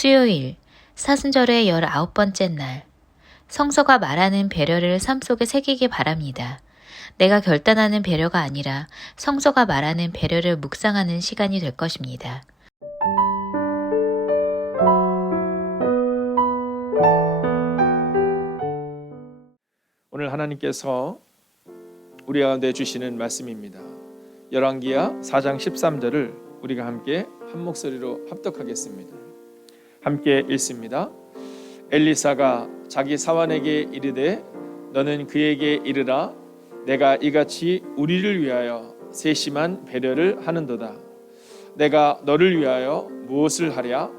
수요일, 사순절의 19번째 날. 성서가 말하는 배려를 삶 속에 새기기 바랍니다. 내가 결단하는 배려가 아니라 성서가 말하는 배려를 묵상하는 시간이 될 것입니다. 오늘 하나님께서 우리 가운데 주시는 말씀입니다. 열왕기하 4장 13절을 우리가 함께 한 목소리로 합독하겠습니다. 함께 읽습니다. 엘리사가 자기 사환에게 이르되 너는 그에게 이르라 내가 이같이 우리를 위하여 세심한 배려를 하는도다. 내가 너를 위하여 무엇을 하랴?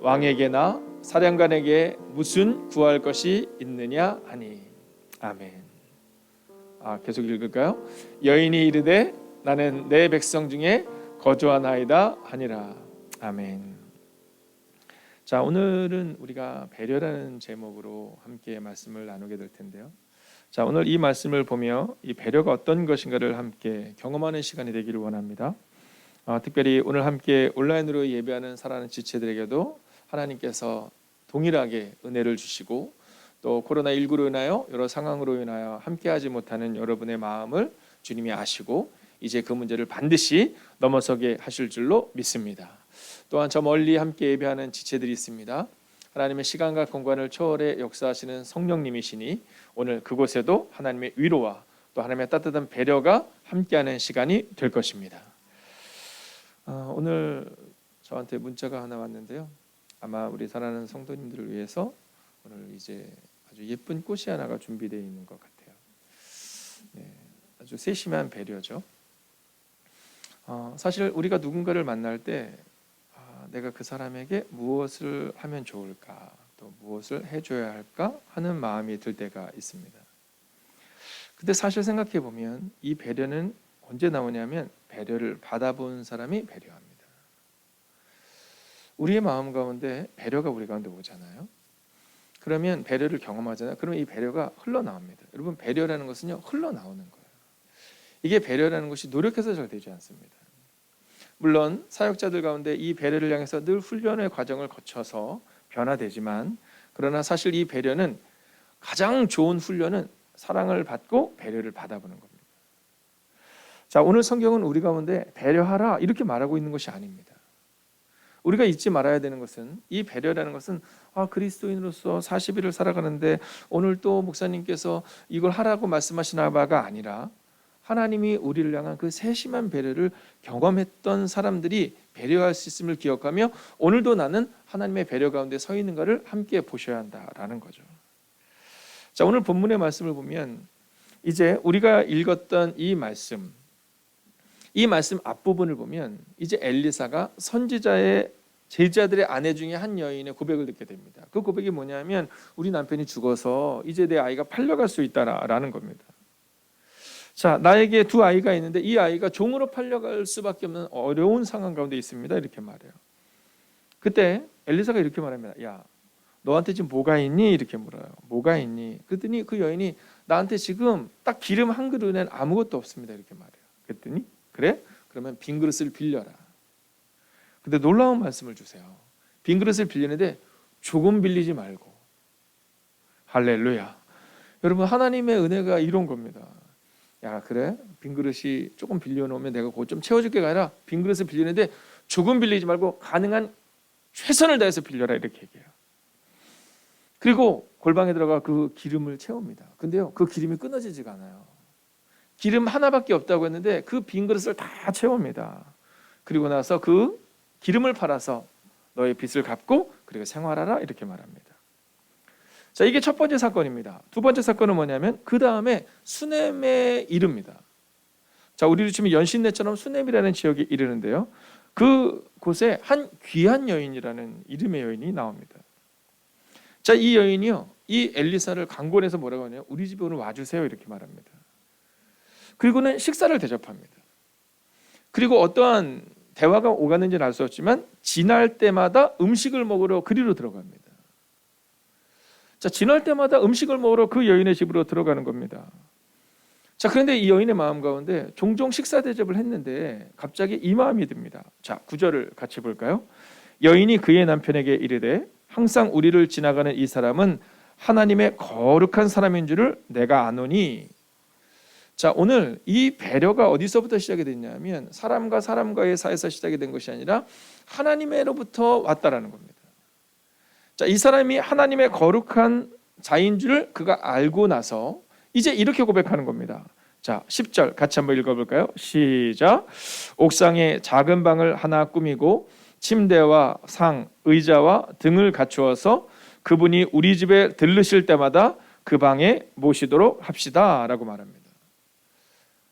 왕에게나 사령관에게 무슨 구할 것이 있느냐 하니. 아멘. 계속 읽을까요? 여인이 이르되 나는 내 백성 중에 거주하나이다 하니라. 아멘. 자, 오늘은 우리가 배려라는 제목으로 함께 말씀을 나누게 될 텐데요. 자, 오늘 이 말씀을 보며 이 배려가 어떤 것인가를 함께 경험하는 시간이 되기를 원합니다. 특별히 오늘 함께 온라인으로 예배하는 사랑하는 지체들에게도 하나님께서 동일하게 은혜를 주시고 또 코로나19로 인하여 여러 상황으로 인하여 함께하지 못하는 여러분의 마음을 주님이 아시고 이제 그 문제를 반드시 넘어서게 하실 줄로 믿습니다. 또한 저 멀리 함께 예배하는 지체들이 있습니다. 하나님의 시간과 공간을 초월해 역사하시는 성령님이시니 오늘 그곳에도 하나님의 위로와 또 하나님의 따뜻한 배려가 함께하는 시간이 될 것입니다. 오늘 저한테 문자가 하나 왔는데요. 아마 우리 사랑하는 성도님들을 위해서 오늘 이제 아주 예쁜 꽃이 하나가 준비되어 있는 것 같아요. 네, 아주 세심한 배려죠. 사실 우리가 누군가를 만날 때 내가 그 사람에게 무엇을 하면 좋을까, 또 무엇을 해줘야 할까 하는 마음이 들 때가 있습니다. 근데 사실 생각해 보면 이 배려는 언제 나오냐면 배려를 받아본 사람이 배려합니다. 우리의 마음 가운데 배려가 우리 가운데 오잖아요. 그러면 배려를 경험하잖아요. 그러면 이 배려가 흘러나옵니다. 여러분, 배려라는 것은요, 흘러나오는 거예요. 이게 배려라는 것이 노력해서 잘 되지 않습니다. 물론 사역자들 가운데 이 배려를 향해서 늘 훈련의 과정을 거쳐서 변화되지만, 그러나 사실 이 배려는 가장 좋은 훈련은 사랑을 받고 배려를 받아보는 겁니다. 자, 오늘 성경은 우리 가운데 배려하라 이렇게 말하고 있는 것이 아닙니다. 우리가 잊지 말아야 되는 것은 이 배려라는 것은 그리스도인으로서 40일을 살아가는데 오늘 또 목사님께서 이걸 하라고 말씀하시나 바가 아니라 하나님이 우리를 향한 그 세심한 배려를 경험했던 사람들이 배려할 수 있음을 기억하며 오늘도 나는 하나님의 배려 가운데 서 있는가를 함께 보셔야 한다라는 거죠. 자, 오늘 본문의 말씀을 보면 이제 우리가 읽었던 이 말씀 앞부분을 보면 이제 엘리사가 선지자의 제자들의 아내 중에 한 여인의 고백을 듣게 됩니다. 그 고백이 뭐냐면 우리 남편이 죽어서 이제 내 아이가 팔려갈 수 있다라는 겁니다. 자, 나에게 두 아이가 있는데 이 아이가 종으로 팔려갈 수밖에 없는 어려운 상황 가운데 있습니다. 이렇게 말해요. 그때 엘리사가 이렇게 말합니다. 야, 너한테 지금 뭐가 있니? 이렇게 물어요. 뭐가 있니? 그랬더니 그 여인이 나한테 지금 딱 기름 한 그릇엔 아무것도 없습니다. 이렇게 말해요. 그랬더니 그래? 그러면 빈 그릇을 빌려라. 근데 놀라운 말씀을 주세요. 빈 그릇을 빌리는데 조금 빌리지 말고. 할렐루야. 여러분, 하나님의 은혜가 이런 겁니다. 야, 그래? 빈 그릇이 조금 빌려놓으면 내가 그거 좀 채워줄게가 아니라 빈 그릇을 빌리는데 조금 빌리지 말고 가능한 최선을 다해서 빌려라 이렇게 얘기해요. 그리고 골방에 들어가 그 기름을 채웁니다. 근데요, 그 기름이 끊어지지가 않아요. 기름 하나밖에 없다고 했는데 그 빈 그릇을 다 채웁니다. 그리고 나서 그 기름을 팔아서 너의 빚을 갚고 그리고 생활하라 이렇게 말합니다. 자, 이게 첫 번째 사건입니다. 두 번째 사건은 뭐냐면 그 다음에 수넴에 이릅니다. 자, 우리로 치면 연신내처럼 수넴이라는 지역에 이르는데요. 그 곳에 한 귀한 여인이라는 이름의 여인이 나옵니다. 자, 이 여인이요, 이 엘리사를 강권해서 뭐라고 하냐면 우리 집에 오늘 와주세요 이렇게 말합니다. 그리고는 식사를 대접합니다. 그리고 어떠한 대화가 오갔는지는 알 수 없지만 지날 때마다 음식을 먹으러 그리로 들어갑니다. 자, 지날 때마다 음식을 먹으러 그 여인의 집으로 들어가는 겁니다. 자, 그런데 이 여인의 마음 가운데 종종 식사 대접을 했는데 갑자기 이 마음이 듭니다. 자, 9절을 같이 볼까요? 여인이 그의 남편에게 이르되 항상 우리를 지나가는 이 사람은 하나님의 거룩한 사람인 줄을 내가 아노니. 자, 오늘 이 배려가 어디서부터 시작이 됐냐면 사람과 사람과의 사이에서 시작이 된 것이 아니라 하나님으로부터 왔다라는 겁니다. 자, 이 사람이 하나님의 거룩한 자인 줄을 그가 알고 나서 이제 이렇게 고백하는 겁니다. 자, 10절 같이 한번 읽어볼까요? 시작. 옥상에 작은 방을 하나 꾸미고 침대와 상, 의자와 등을 갖추어서 그분이 우리 집에 들르실 때마다 그 방에 모시도록 합시다 라고 말합니다.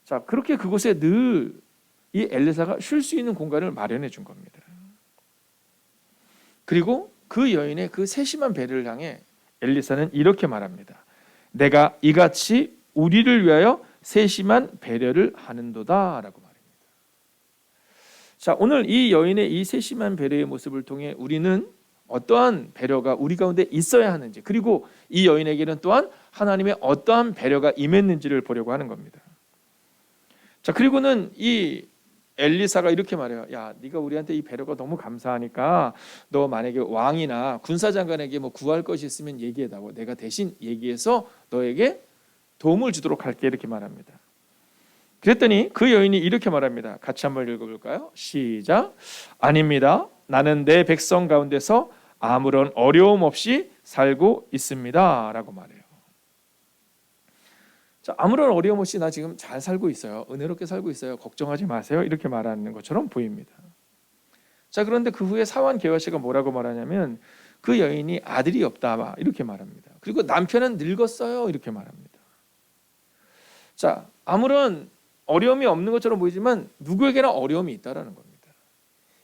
자, 그렇게 그곳에 늘 이 엘리사가 쉴 수 있는 공간을 마련해 준 겁니다. 그리고 그 여인의 그 세심한 배려를 향해 엘리사는 이렇게 말합니다. 내가 이같이 우리를 위하여 세심한 배려를 하는도다 라고 말합니다. 자, 오늘 이 여인의 이 세심한 배려의 모습을 통해 우리는 어떠한 배려가 우리 가운데 있어야 하는지, 그리고 이 여인에게는 또한 하나님의 어떠한 배려가 임했는지를 보려고 하는 겁니다. 자, 그리고는 이 엘리사가 이렇게 말해요. 야, 네가 우리한테 이 배려가 너무 감사하니까 너 만약에 왕이나 군사장관에게 뭐 구할 것이 있으면 얘기해다오. 내가 대신 얘기해서 너에게 도움을 주도록 할게 이렇게 말합니다. 그랬더니 그 여인이 이렇게 말합니다. 같이 한번 읽어볼까요? 시작. 아닙니다. 나는 내 백성 가운데서 아무런 어려움 없이 살고 있습니다 라고 말해요. 자, 아무런 어려움 없이 나 지금 잘 살고 있어요. 은혜롭게 살고 있어요. 걱정하지 마세요. 이렇게 말하는 것처럼 보입니다. 자, 그런데 그 후에 사환 게하시가 뭐라고 말하냐면 그 여인이 아들이 없다 이렇게 말합니다. 그리고 남편은 늙었어요 이렇게 말합니다. 자, 아무런 어려움이 없는 것처럼 보이지만 누구에게나 어려움이 있다라는 겁니다.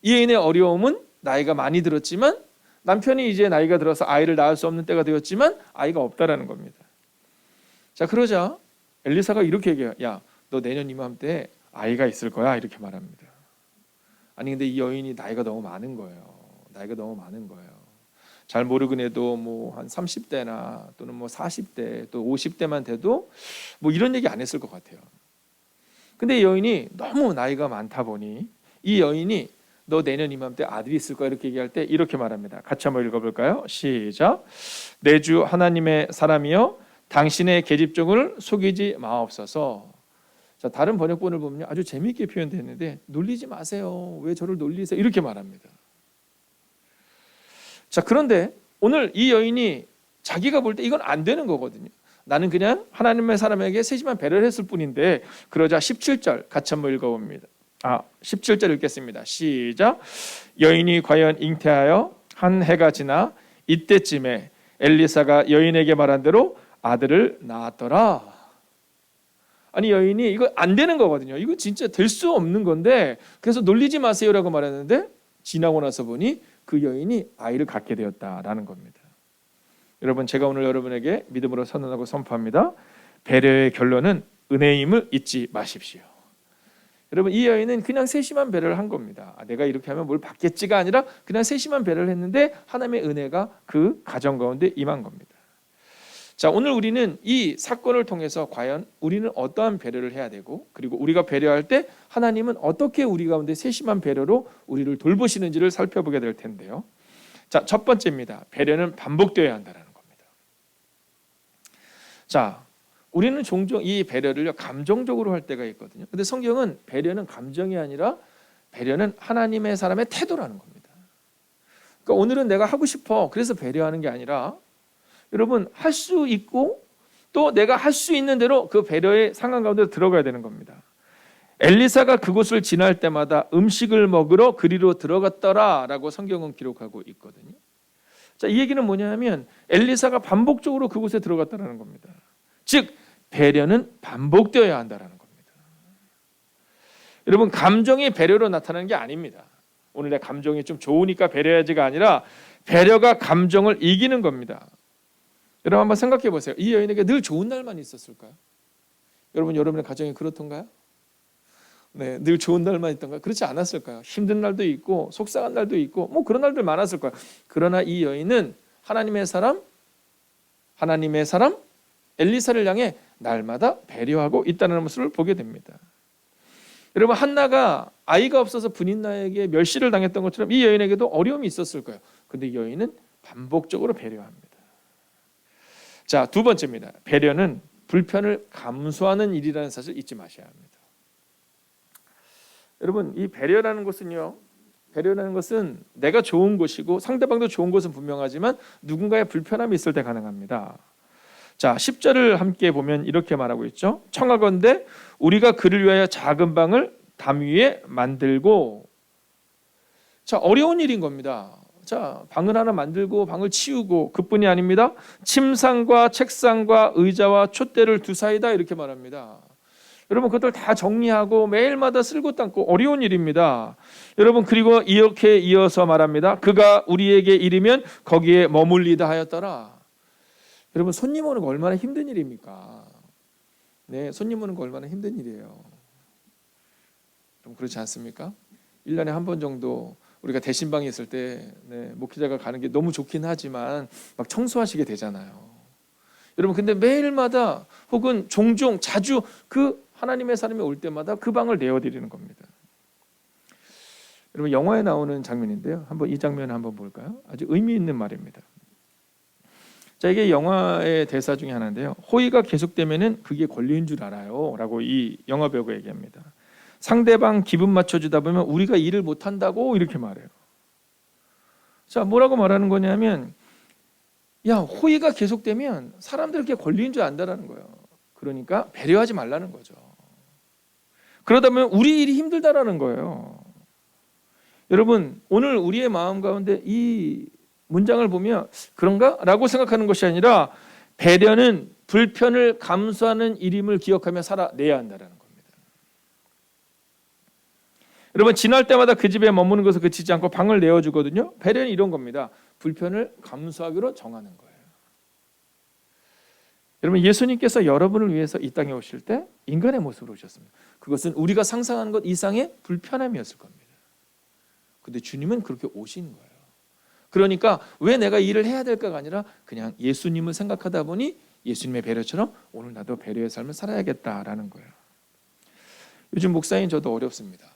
이 여인의 어려움은 나이가 많이 들었지만 남편이 이제 나이가 들어서 아이를 낳을 수 없는 때가 되었지만 아이가 없다라는 겁니다. 자, 그러자 엘리사가 이렇게 얘기해요. 야, 너 내년 이맘때 아이가 있을 거야 이렇게 말합니다. 아니 근데 이 여인이 나이가 너무 많은 거예요. 나이가 너무 많은 거예요. 잘 모르긴 해도 뭐 한 30대나 또는 뭐 40대 또 50대만 돼도 뭐 이런 얘기 안 했을 것 같아요. 근데 이 여인이 너무 나이가 많다 보니 이 여인이 너 내년 이맘때 아들이 있을 거야 이렇게 얘기할 때 이렇게 말합니다. 같이 한번 읽어볼까요? 시작. 내 주 하나님의 사람이여 당신의 계집종을 속이지 마옵소서. 자, 다른 번역본을 보면 아주 재미있게 표현되는데 놀리지 마세요. 왜 저를 놀리세요? 이렇게 말합니다. 자, 그런데 오늘 이 여인이 자기가 볼 때 이건 안 되는 거거든요. 나는 그냥 하나님의 사람에게 세심한 배려를 했을 뿐인데 그러자 17절 같이 한번 읽어봅니다. 17절 읽겠습니다. 시작. 여인이 과연 잉태하여 한 해가 지나 이때쯤에 엘리사가 여인에게 말한 대로 아들을 낳았더라. 아니 여인이 이거 안 되는 거거든요. 이거 진짜 될 수 없는 건데 그래서 놀리지 마세요라고 말했는데 지나고 나서 보니 그 여인이 아이를 갖게 되었다라는 겁니다. 여러분, 제가 오늘 여러분에게 믿음으로 선언하고 선포합니다. 배려의 결론은 은혜임을 잊지 마십시오. 여러분, 이 여인은 그냥 세심한 배려를 한 겁니다. 내가 이렇게 하면 뭘 받겠지가 아니라 그냥 세심한 배려를 했는데 하나님의 은혜가 그 가정 가운데 임한 겁니다. 자, 오늘 우리는 이 사건을 통해서 과연 우리는 어떠한 배려를 해야 되고 그리고 우리가 배려할 때 하나님은 어떻게 우리 가운데 세심한 배려로 우리를 돌보시는지를 살펴보게 될 텐데요. 자, 첫 번째입니다. 배려는 반복되어야 한다는 겁니다. 자, 우리는 종종 이 배려를 감정적으로 할 때가 있거든요. 근데 성경은 배려는 감정이 아니라 배려는 하나님의 사람의 태도라는 겁니다. 그러니까 오늘은 내가 하고 싶어 그래서 배려하는 게 아니라 여러분, 할 수 있고 또 내가 할 수 있는 대로 그 배려의 상황 가운데 들어가야 되는 겁니다. 엘리사가 그곳을 지날 때마다 음식을 먹으러 그리로 들어갔더라라고 성경은 기록하고 있거든요. 자, 이 얘기는 뭐냐면 엘리사가 반복적으로 그곳에 들어갔다라는 겁니다. 즉 배려는 반복되어야 한다라는 겁니다. 여러분, 감정이 배려로 나타나는 게 아닙니다. 오늘 내 감정이 좀 좋으니까 배려해야지가 아니라 배려가 감정을 이기는 겁니다. 여러분 한번 생각해 보세요. 이 여인에게 늘 좋은 날만 있었을까요? 여러분, 여러분의 가정이 그렇던가요? 네, 늘 좋은 날만 있던가요? 그렇지 않았을까요? 힘든 날도 있고 속상한 날도 있고 뭐 그런 날들 많았을 거예요. 그러나 이 여인은 하나님의 사람 엘리사를 향해 날마다 배려하고 있다는 모습을 보게 됩니다. 여러분 한나가 아이가 없어서 분인나에게 멸시를 당했던 것처럼 이 여인에게도 어려움이 있었을 거예요. 근데 이 여인은 반복적으로 배려합니다. 자, 두 번째입니다. 배려는 불편을 감수하는 일이라는 사실을 잊지 마셔야 합니다. 여러분 이 배려라는 것은 내가 좋은 것이고 상대방도 좋은 것은 분명하지만 누군가의 불편함이 있을 때 가능합니다. 자, 10절을 함께 보면 이렇게 말하고 있죠. 청하건대 우리가 그를 위하여 작은 방을 담 위에 만들고, 자, 어려운 일인 겁니다. 자, 방을 하나 만들고 방을 치우고, 그뿐이 아닙니다. 침상과 책상과 의자와 촛대를 두사이다 이렇게 말합니다. 여러분 그것들 다 정리하고 매일마다 쓸고 닦고 어려운 일입니다. 여러분 그리고 이렇게 이어서 말합니다. 그가 우리에게 이르면 거기에 머물리다 하였더라. 여러분 손님 오는 거 얼마나 힘든 일입니까? 네, 손님 오는 거 얼마나 힘든 일이에요. 좀 그렇지 않습니까? 1년에 한 번 정도 우리가 대신방에 있을 때 목회자가 가는 게 너무 좋긴 하지만 막 청소하시게 되잖아요. 여러분 근데 매일마다 혹은 종종 자주 그 하나님의 사람이 올 때마다 그 방을 내어드리는 겁니다. 여러분 영화에 나오는 장면인데요. 한번 이 장면을 한번 볼까요? 아주 의미 있는 말입니다. 자, 이게 영화의 대사 중에 하나인데요. 호의가 계속되면은 그게 권리인 줄 알아요 라고 이 영화 배우가 얘기합니다. 상대방 기분 맞춰주다 보면 우리가 일을 못한다고 이렇게 말해요. 자, 뭐라고 말하는 거냐면 야, 호의가 계속되면 사람들에게 권리인 줄 안다라는 거예요. 그러니까 배려하지 말라는 거죠. 그러다 보면 우리 일이 힘들다라는 거예요. 여러분 오늘 우리의 마음 가운데 이 문장을 보면 그런가? 라고 생각하는 것이 아니라 배려는 불편을 감수하는 일임을 기억하며 살아내야 한다는 겁니다. 여러분 지날 때마다 그 집에 머무는 것을 그치지 않고 방을 내어주거든요. 배려는 이런 겁니다. 불편을 감수하기로 정하는 거예요. 여러분 예수님께서 여러분을 위해서 이 땅에 오실 때 인간의 모습으로 오셨습니다. 그것은 우리가 상상하는 것 이상의 불편함이었을 겁니다. 근데 주님은 그렇게 오신 거예요. 그러니까 왜 내가 일을 해야 될까가 아니라 그냥 예수님을 생각하다 보니 예수님의 배려처럼 오늘 나도 배려의 삶을 살아야겠다라는 거예요. 요즘 목사인 저도 어렵습니다.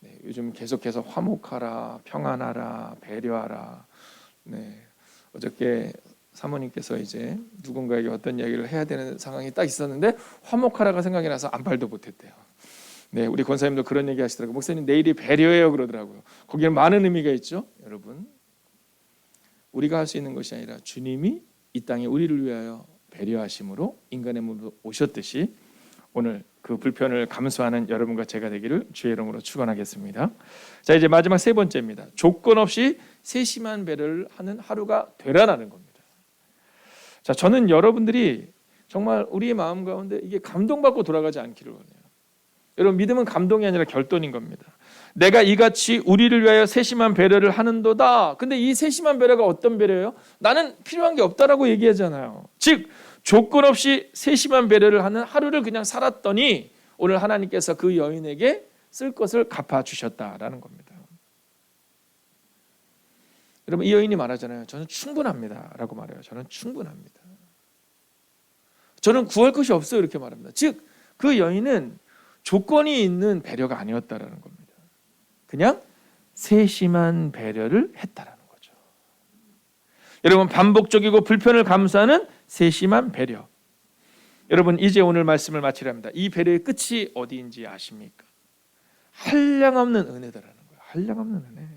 네, 요즘 계속해서 화목하라, 평안하라, 배려하라. 네, 어저께 사모님께서 이제 누군가에게 어떤 이야기를 해야 되는 상황이 딱 있었는데 화목하라가 생각이 나서 아무 말도 못했대요. 네, 우리 권사님도 그런 얘기 하시더라고요. 목사님 내일이 배려예요 그러더라고요. 거기에 많은 의미가 있죠. 여러분 우리가 할 수 있는 것이 아니라 주님이 이 땅에 우리를 위하여 배려하심으로 인간의 몸으로 오셨듯이 오늘 그 불편을 감수하는 여러분과 제가 되기를 주의 이름으로 축원하겠습니다. 자, 이제 마지막 세 번째입니다. 조건 없이 세심한 배려를 하는 하루가 되라는 겁니다. 자, 저는 여러분들이 정말 우리의 마음 가운데 이게 감동받고 돌아가지 않기를 원해요. 여러분 믿음은 감동이 아니라 결단인 겁니다. 내가 이같이 우리를 위하여 세심한 배려를 하는도다. 근데 이 세심한 배려가 어떤 배려예요? 나는 필요한 게 없다라고 얘기하잖아요. 즉 조건 없이 세심한 배려를 하는 하루를 그냥 살았더니 오늘 하나님께서 그 여인에게 쓸 것을 갚아주셨다라는 겁니다. 여러분 이 여인이 말하잖아요. 저는 충분합니다 라고 말해요. 저는 충분합니다. 저는 구할 것이 없어요 이렇게 말합니다. 즉 그 여인은 조건이 있는 배려가 아니었다라는 겁니다. 그냥 세심한 배려를 했다라는 거죠. 여러분 반복적이고 불편을 감수하는 세심한 배려. 여러분 이제 오늘 말씀을 마치려 합니다. 이 배려의 끝이 어디인지 아십니까? 한량없는 은혜다라는 거예요. 한량없는 은혜.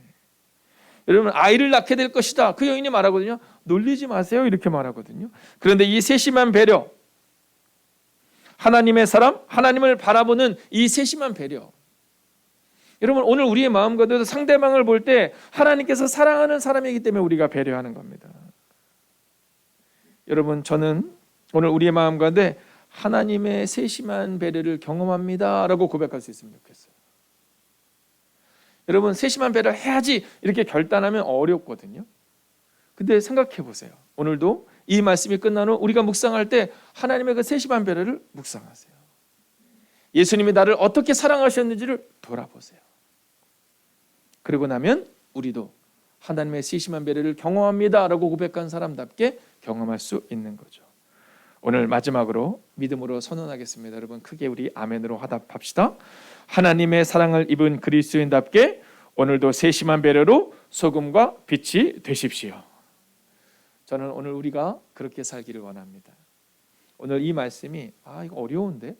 여러분 아이를 낳게 될 것이다. 그 여인이 말하거든요. 놀리지 마세요 이렇게 말하거든요. 그런데 이 세심한 배려, 하나님의 사람, 하나님을 바라보는 이 세심한 배려. 여러분 오늘 우리의 마음 가운데서 상대방을 볼 때 하나님께서 사랑하는 사람이기 때문에 우리가 배려하는 겁니다. 여러분 저는 오늘 우리의 마음 가운데 하나님의 세심한 배려를 경험합니다 라고 고백할 수 있으면 좋겠어요. 여러분 세심한 배려를 해야지 이렇게 결단하면 어렵거든요. 근데 생각해 보세요. 오늘도 이 말씀이 끝난 후 우리가 묵상할 때 하나님의 그 세심한 배려를 묵상하세요. 예수님이 나를 어떻게 사랑하셨는지를 돌아보세요. 그리고 나면 우리도 하나님의 세심한 배려를 경험합니다 라고 고백한 사람답게 경험할 수 있는 거죠. 오늘 마지막으로 믿음으로 선언하겠습니다. 여러분 크게 우리 아멘으로 화답합시다. 하나님의 사랑을 입은 그리스도인답게 오늘도 세심한 배려로 소금과 빛이 되십시오. 저는 오늘 우리가 그렇게 살기를 원합니다. 오늘 이 말씀이 이거 어려운데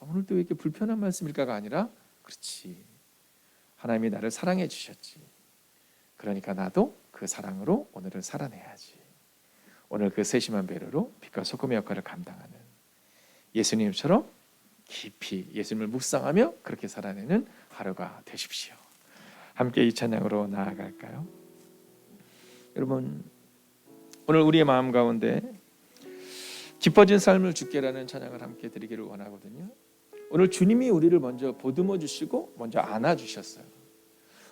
오늘도 왜 이렇게 불편한 말씀일까가 아니라 그렇지, 하나님이 나를 사랑해 주셨지, 그러니까 나도 그 사랑으로 오늘을 살아내야지. 오늘 그 세심한 배려로 빛과 소금의 역할을 감당하는 예수님처럼 깊이 예수님을 묵상하며 그렇게 살아내는 하루가 되십시오. 함께 이 찬양으로 나아갈까요? 여러분 오늘 우리의 마음 가운데 깊어진 삶을 주께라는 찬양을 함께 드리기를 원하거든요. 오늘 주님이 우리를 먼저 보듬어 주시고 먼저 안아 주셨어요.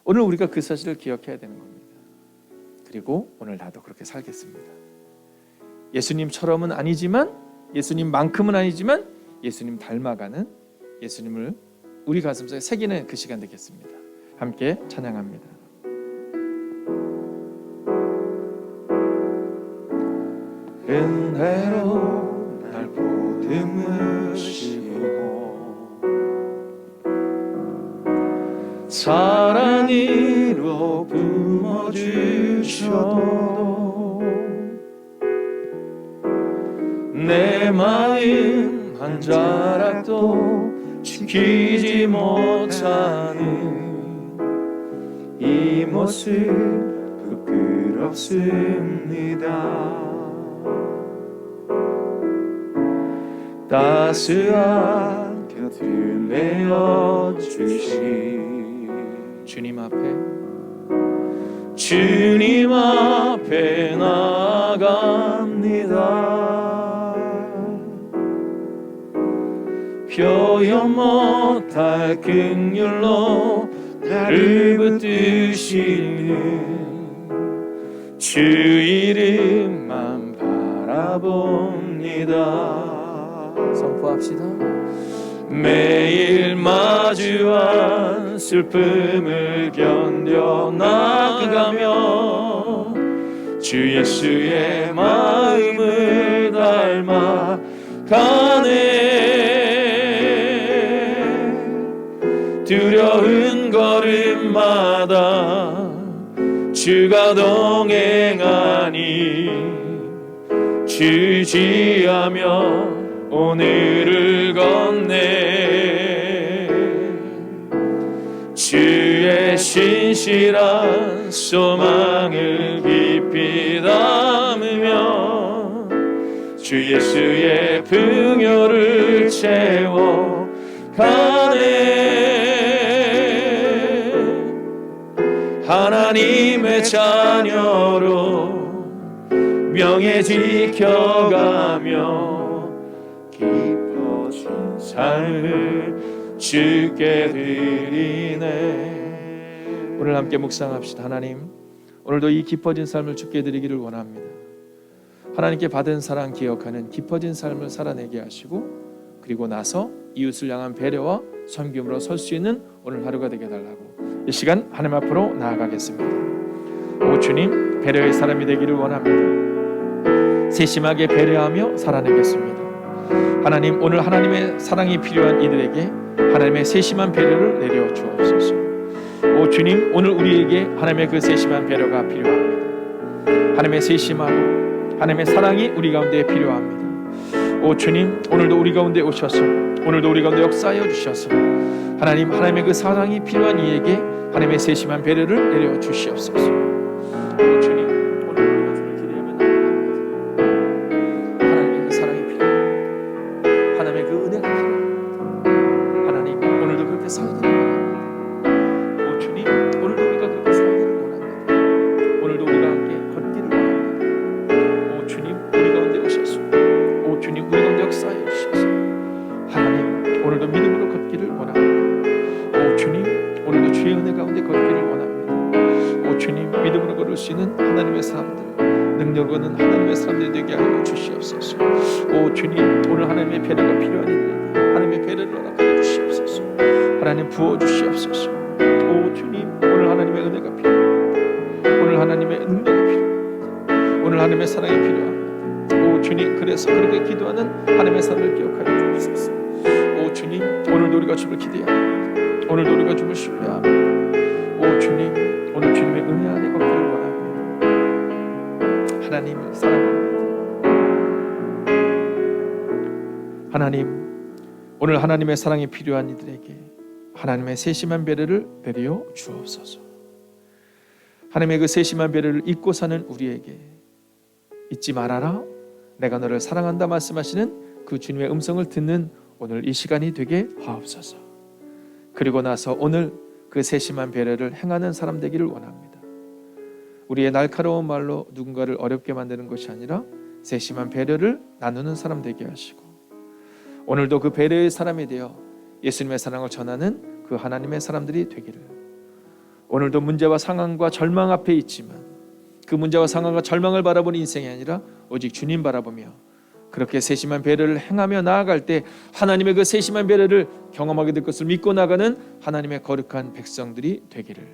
오늘 우리가 그 사실을 기억해야 되는 겁니다. 그리고 오늘 나도 그렇게 살겠습니다. 예수님처럼은 아니지만, 예수님만큼은 아니지만 예수님 닮아가는 예수님을 우리 가슴속에 새기는 그 시간 되겠습니다. 함께 찬양합니다. 은혜로 날 보듬으시고 사랑으로 품어주셔도 내 마음 한 자락도 지키지 못하는 이 모습 부끄럽습니다. 따스한 곁을 내어주신 주님 앞에 나아갑니다. 표현 못할 긍휼로 나를 붙드시는 주 이름만 바라봅니다. 선포합시다. 매일 마주한 슬픔을 견뎌 나가며 주 예수의 마음을 닮아 가네. 두려운 걸음마다 주가 동행하니 주지하며 오늘을 걷네. 주의 신실한 소망을 깊이 담으며 주 예수의 풍요를 채워 가네. 하나님의 자녀로 명예 지켜가며 깊어진 삶을 주께 드리네. 오늘 함께 묵상합시다. 하나님, 오늘도 이 깊어진 삶을 주께 드리기를 원합니다. 하나님께 받은 사랑 기억하는 깊어진 삶을 살아내게 하시고, 그리고 나서 이웃을 향한 배려와 섬김으로 설 수 있는 오늘 하루가 되게 달라고 이 시간 하나님 앞으로 나아가겠습니다. 오 주님, 배려의 사람이 되기를 원합니다. 세심하게 배려하며 살아내겠습니다. 하나님, 오늘 하나님의 사랑이 필요한 이들에게 하나님의 세심한 배려를 내려 주옵소서. 오 주님, 오늘 우리에게 하나님의 그 세심한 배려가 필요합니다. 하나님의 세심하고 하나님의 사랑이 우리 가운데 필요합니다. 오 주님, 오늘도 우리 가운데 오셔서 오늘도 우리 가운데 역사하여 주셔서 하나님의 그 사랑이 필요한 이에게 하나님의 세심한 배려를 내려 주시옵소서. 오 주님, 하나님의 사람들, 능력을 얻는 하나님의 사람들이 되게 하여 주시옵소서. 오 주님, 오늘 하나님의 배려가 필요한 이들에게 하나님의 배려를 허락하여 주시옵소서. 하나님 부어 주시옵소서. 오 주님, 오늘 하나님의 은혜가 필요합니다. 오늘 하나님의 능력이 필요합니다. 오늘 하나님의 사랑이 필요합니다. 오 오 주님, 그래서 그렇게 기도하는 하나님의 사람을 기억하여 주옵소서. 오 주님, 오늘도 우리가 주를 기대합니다. 오늘도 우리가 주를 신뢰합니다. 오 주님, 오늘 주님의 은혜 안에 걷기를 원합니다. 하나님을 사랑합니다. 하나님, 오늘 하나님의 사랑이 필요한 이들에게 하나님의 세심한 배려를 베려 주옵소서. 하나님의 그 세심한 배려를 잊고 사는 우리에게 잊지 말아라, 내가 너를 사랑한다 말씀하시는 그 주님의 음성을 듣는 오늘 이 시간이 되게 하옵소서. 그리고 나서 오늘 그 세심한 배려를 행하는 사람 되기를 원합니다. 우리의 날카로운 말로 누군가를 어렵게 만드는 것이 아니라 세심한 배려를 나누는 사람 되게 하시고, 오늘도 그 배려의 사람이 되어 예수님의 사랑을 전하는 그 하나님의 사람들이 되기를. 오늘도 문제와 상황과 절망 앞에 있지만 그 문제와 상황과 절망을 바라보는 인생이 아니라 오직 주님 바라보며 그렇게 세심한 배려를 행하며 나아갈 때 하나님의 그 세심한 배려를 경험하게 될 것을 믿고 나가는 하나님의 거룩한 백성들이 되기를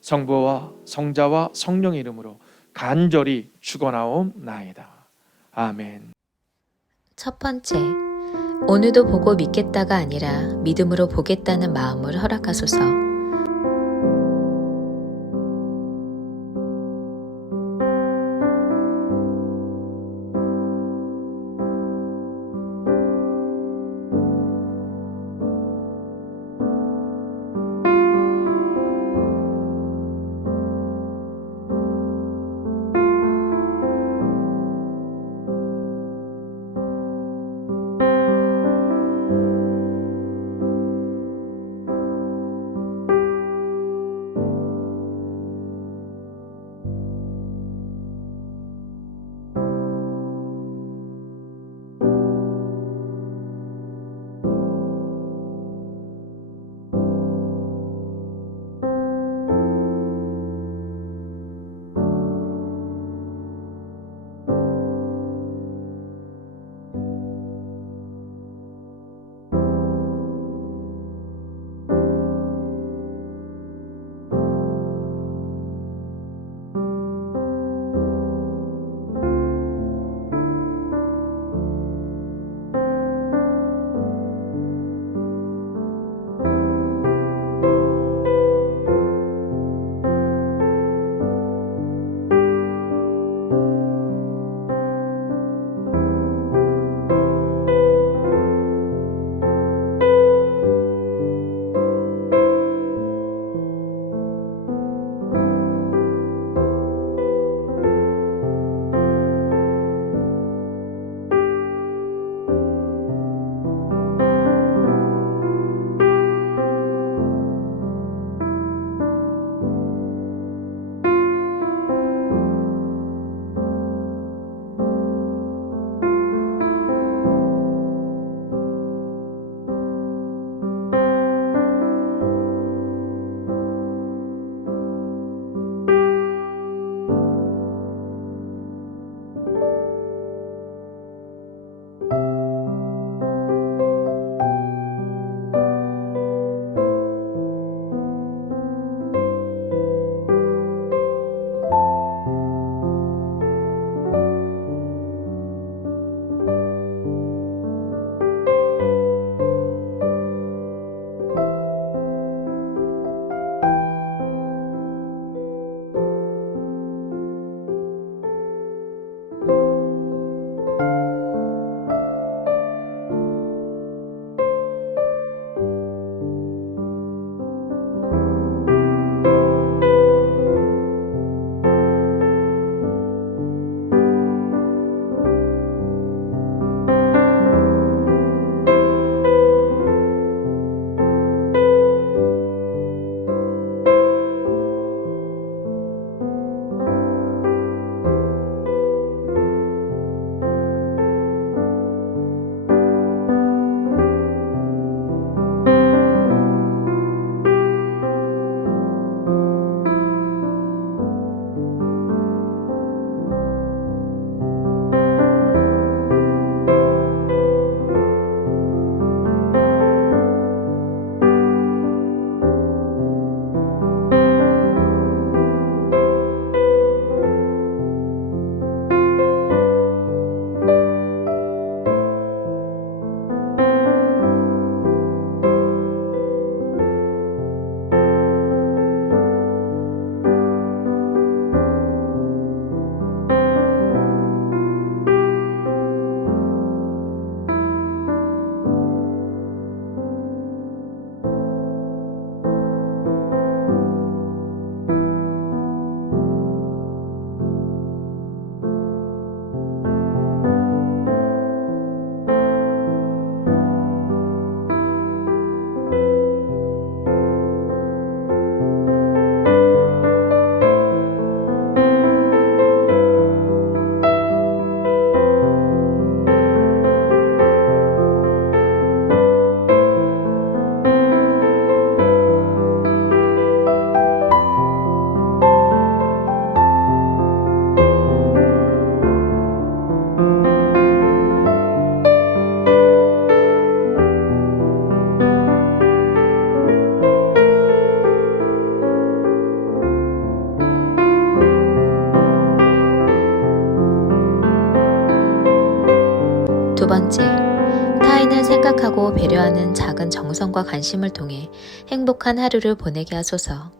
성부와 성자와 성령의 이름으로 간절히 축원하옵나이다. 아멘. 첫 번째, 오늘도 보고 믿겠다가 아니라 믿음으로 보겠다는 마음을 허락하소서. 번째, 타인을 생각하고 배려하는 작은 정성과 관심을 통해 행복한 하루를 보내게 하소서.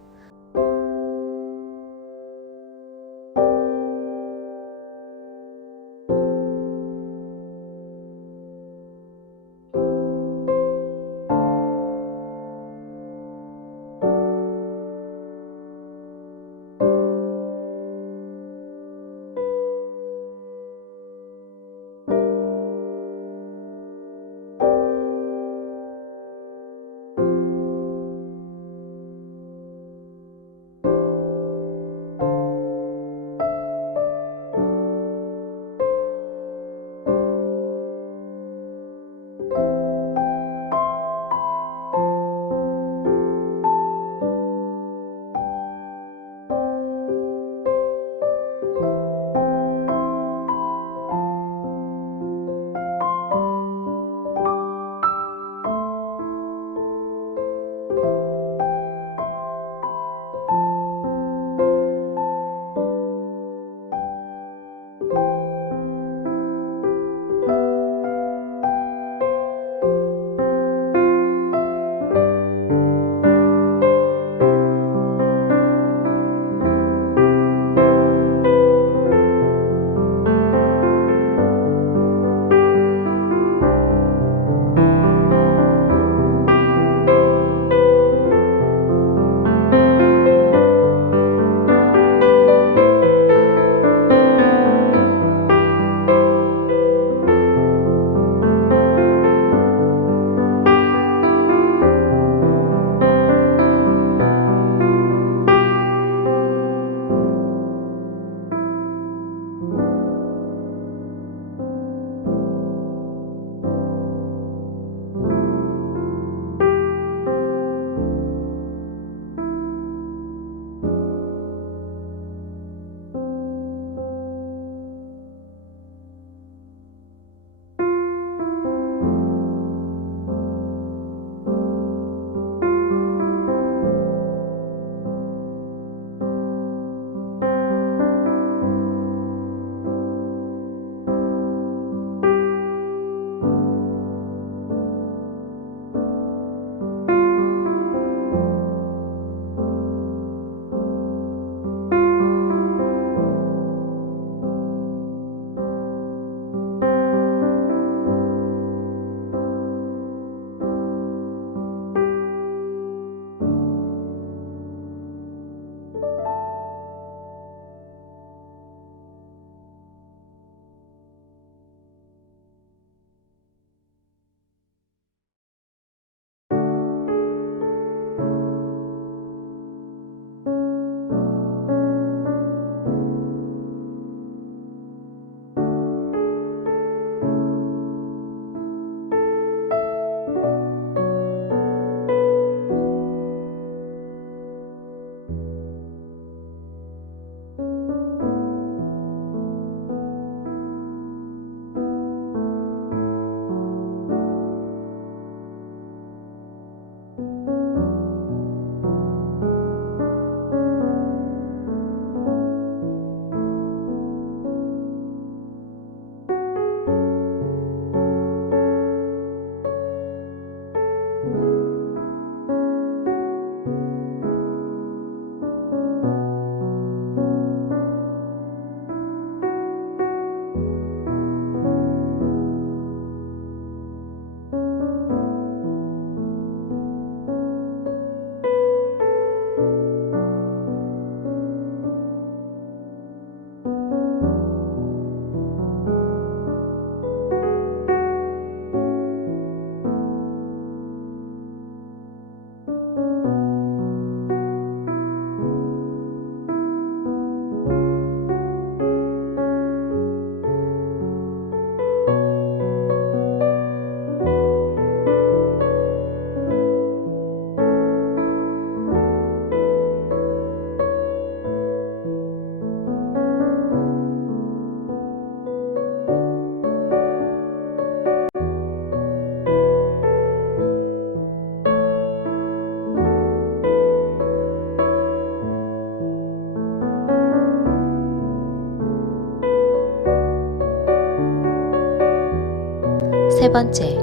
세 번째,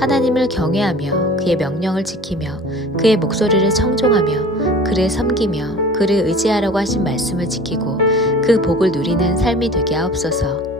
하나님을 경외하며 그의 명령을 지키며 그의 목소리를 청종하며 그를 섬기며 그를 의지하라고 하신 말씀을 지키고 그 복을 누리는 삶이 되게 하옵소서.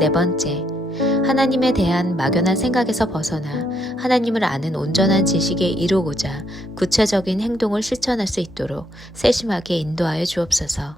네 번째, 하나님에 대한 막연한 생각에서 벗어나 하나님을 아는 온전한 지식에 이루고자 구체적인 행동을 실천할 수 있도록 세심하게 인도하여 주옵소서.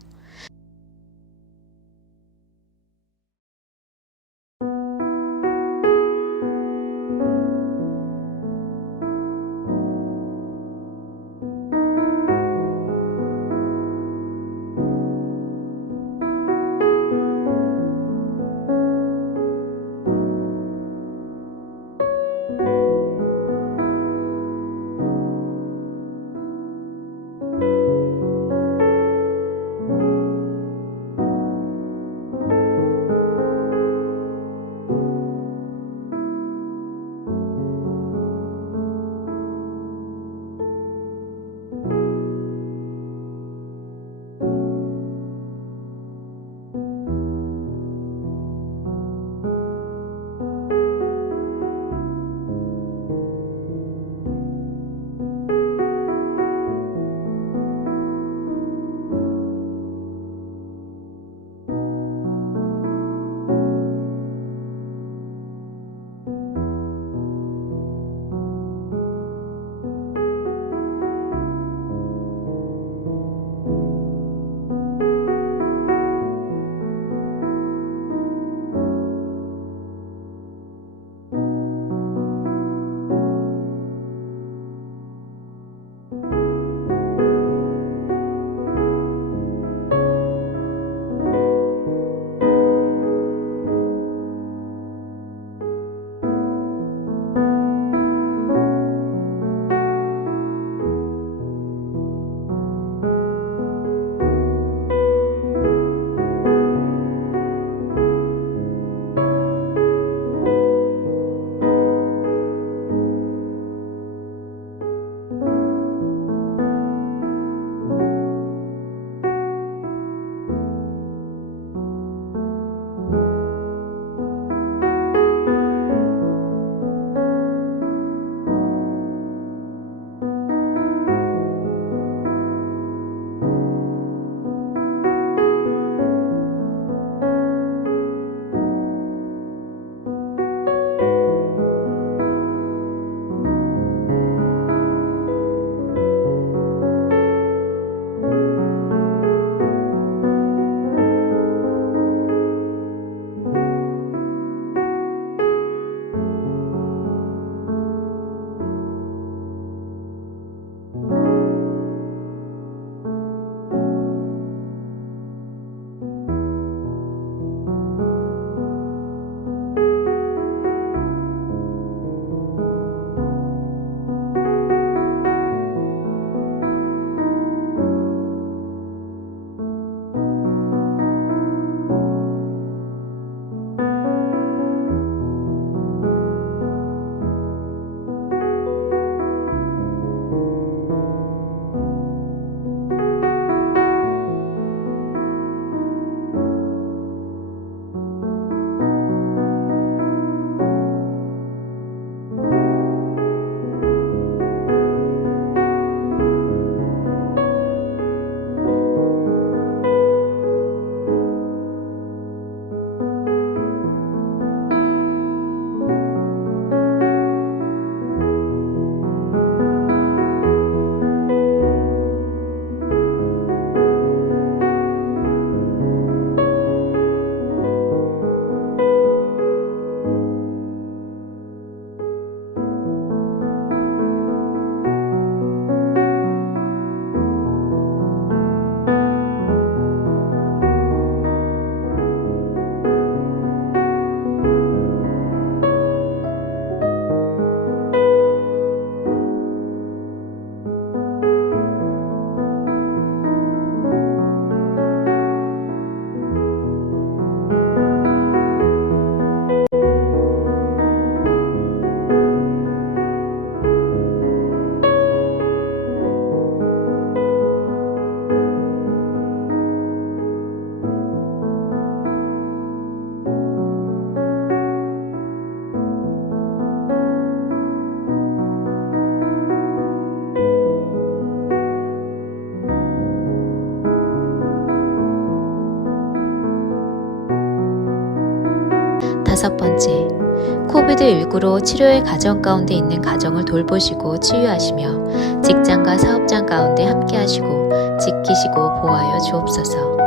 5번째, 코비드19로 치료의 과정 가운데 있는 가정을 돌보시고 치유하시며 직장과 사업장 가운데 함께하시고 지키시고 보호하여 주옵소서.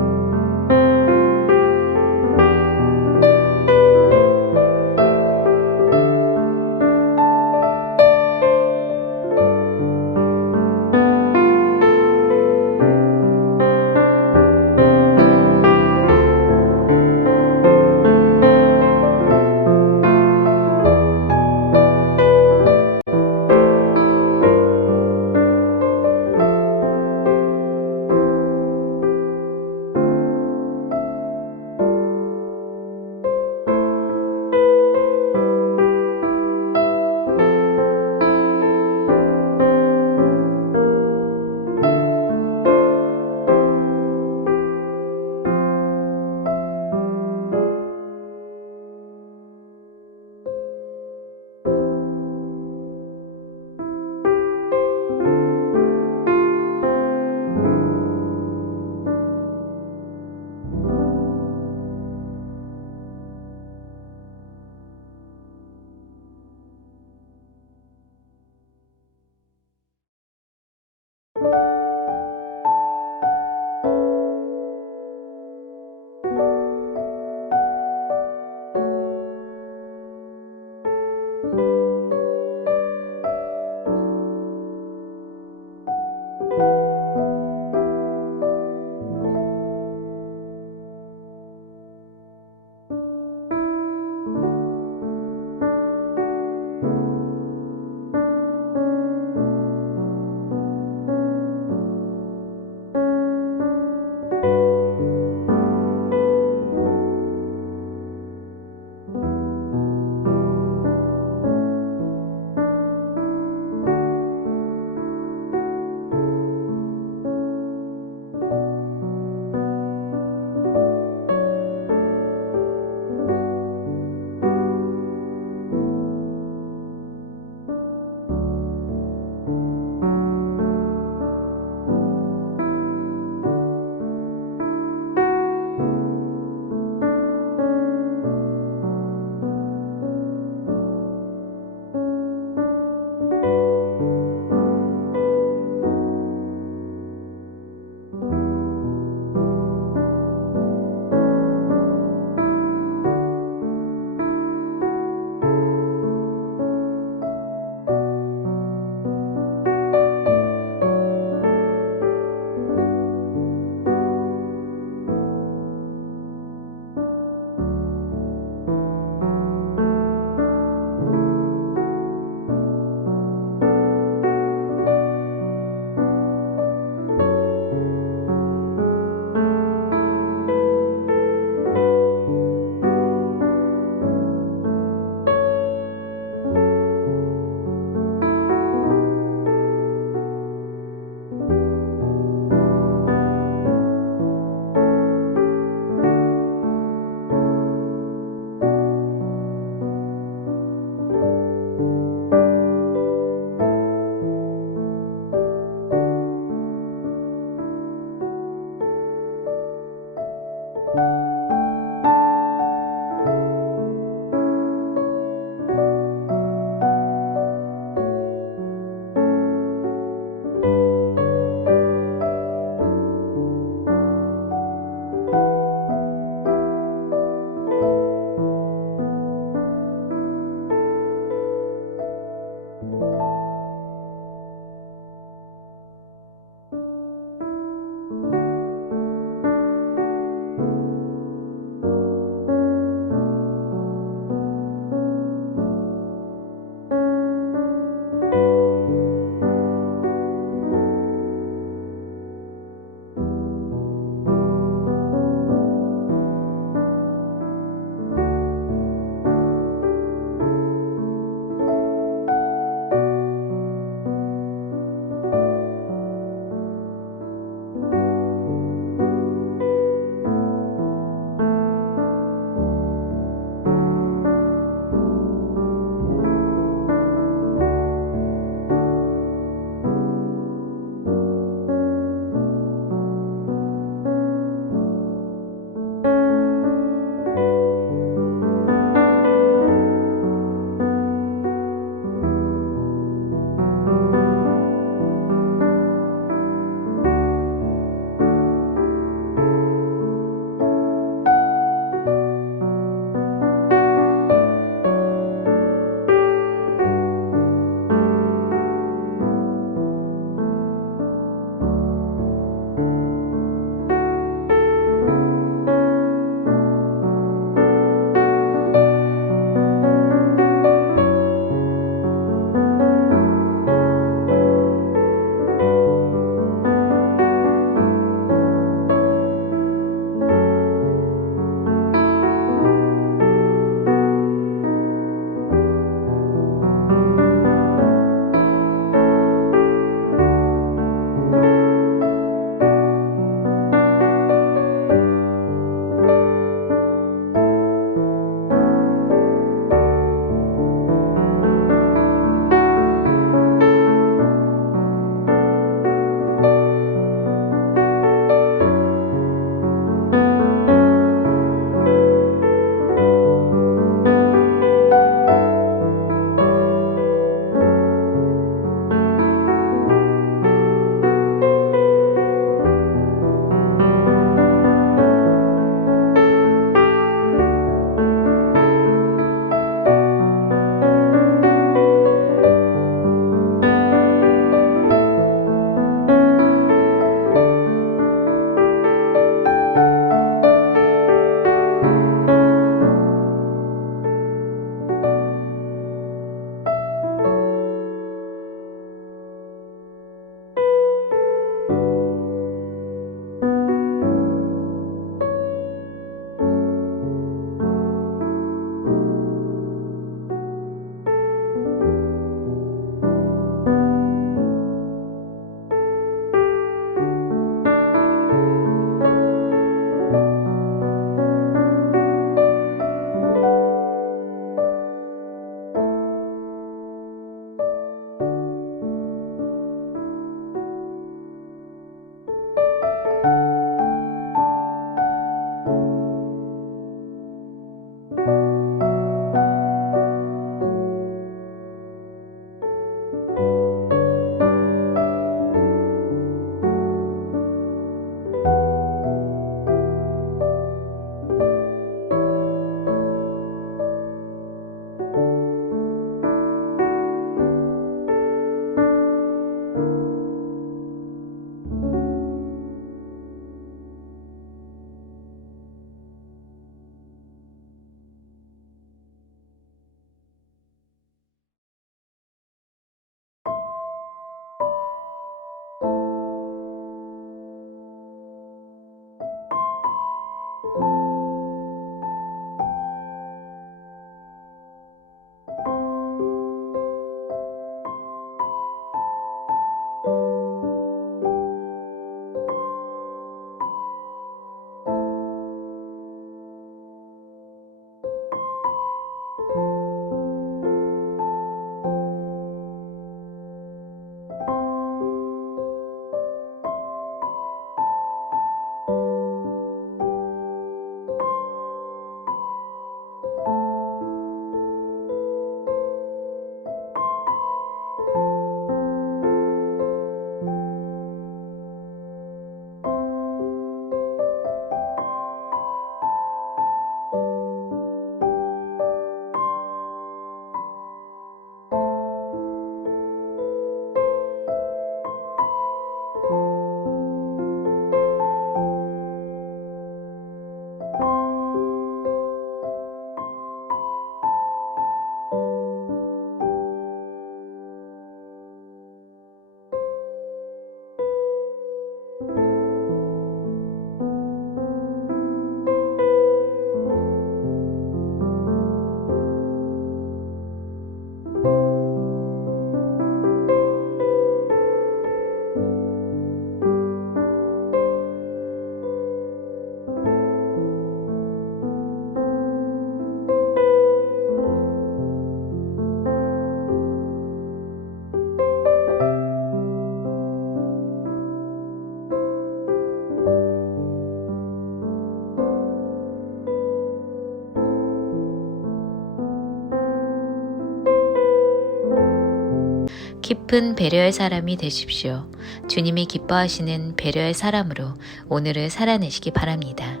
깊은 배려의 사람이 되십시오. 주님이 기뻐하시는 배려의 사람으로 오늘을 살아내시기 바랍니다.